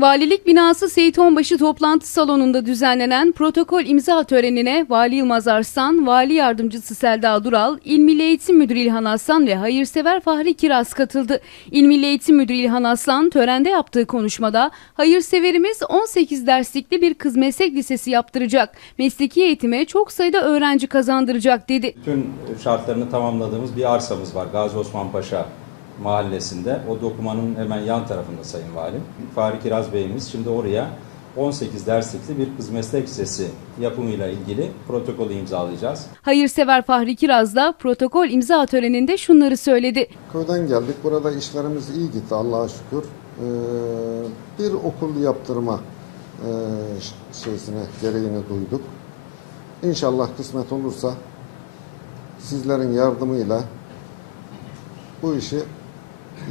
Valilik binası Seyit Onbaşı toplantı salonunda düzenlenen protokol imza törenine Vali Yılmaz Arslan, Vali Yardımcısı Selda Dural, İl Milli Eğitim Müdürü İlhan Aslan ve hayırsever Fahri Kiraz katıldı. İl Milli Eğitim Müdürü İlhan Aslan törende yaptığı konuşmada hayırseverimiz 18 derslikli bir kız meslek lisesi yaptıracak. Mesleki eğitime çok sayıda öğrenci kazandıracak dedi. Bütün şartlarını tamamladığımız bir arsamız var Gazi Osman Paşa mahallesinde. O dokumanın hemen yan tarafında Sayın Valim. Fahri Kiraz Bey'imiz şimdi oraya 18 derslikli bir kız meslek lisesi yapımıyla ilgili protokolü imzalayacağız. Hayırsever Fahri Kiraz da protokol imza töreninde şunları söyledi. Köyden geldik. Burada işlerimiz iyi gitti Allah'a şükür. Ee, bir okul yaptırma e, şeysine gereğini duyduk. İnşallah kısmet olursa sizlerin yardımıyla bu işi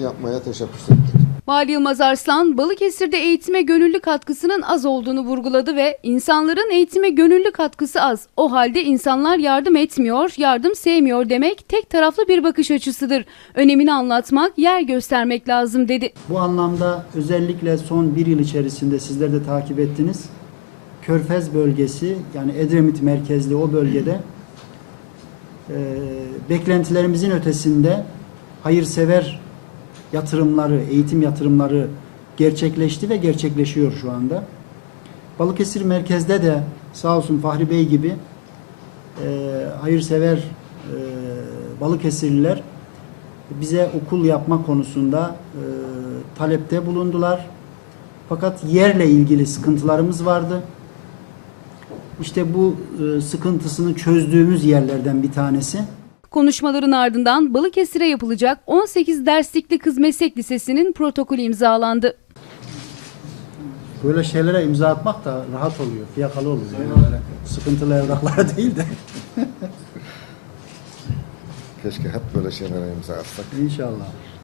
yapmaya teşebbüs ettik. Vali Yılmaz Arslan, Balıkesir'de eğitime gönüllü katkısının az olduğunu vurguladı ve insanların eğitime gönüllü katkısı az. O halde insanlar yardım etmiyor, yardım sevmiyor demek tek taraflı bir bakış açısıdır. Önemini anlatmak, yer göstermek lazım dedi. Bu anlamda özellikle son bir yıl içerisinde sizler de takip ettiniz. Körfez bölgesi yani Edremit merkezli o bölgede e, beklentilerimizin ötesinde hayırsever yatırımları, eğitim yatırımları gerçekleşti ve gerçekleşiyor şu anda. Balıkesir merkezde de sağ olsun Fahri Bey gibi e, hayırsever e, Balıkesirliler bize okul yapma konusunda e, talepte bulundular. Fakat yerle ilgili sıkıntılarımız vardı. İşte bu e, sıkıntısını çözdüğümüz yerlerden bir tanesi. Konuşmaların ardından Balıkesir'e yapılacak 18 derslikli kız meslek lisesinin protokolü imzalandı. Böyle şeylere imza atmak da rahat oluyor, fiyakalı oluyor. Yani böyle sıkıntılı evraklara değil de Keşke hep böyle şeylere imza atsak. inşallah.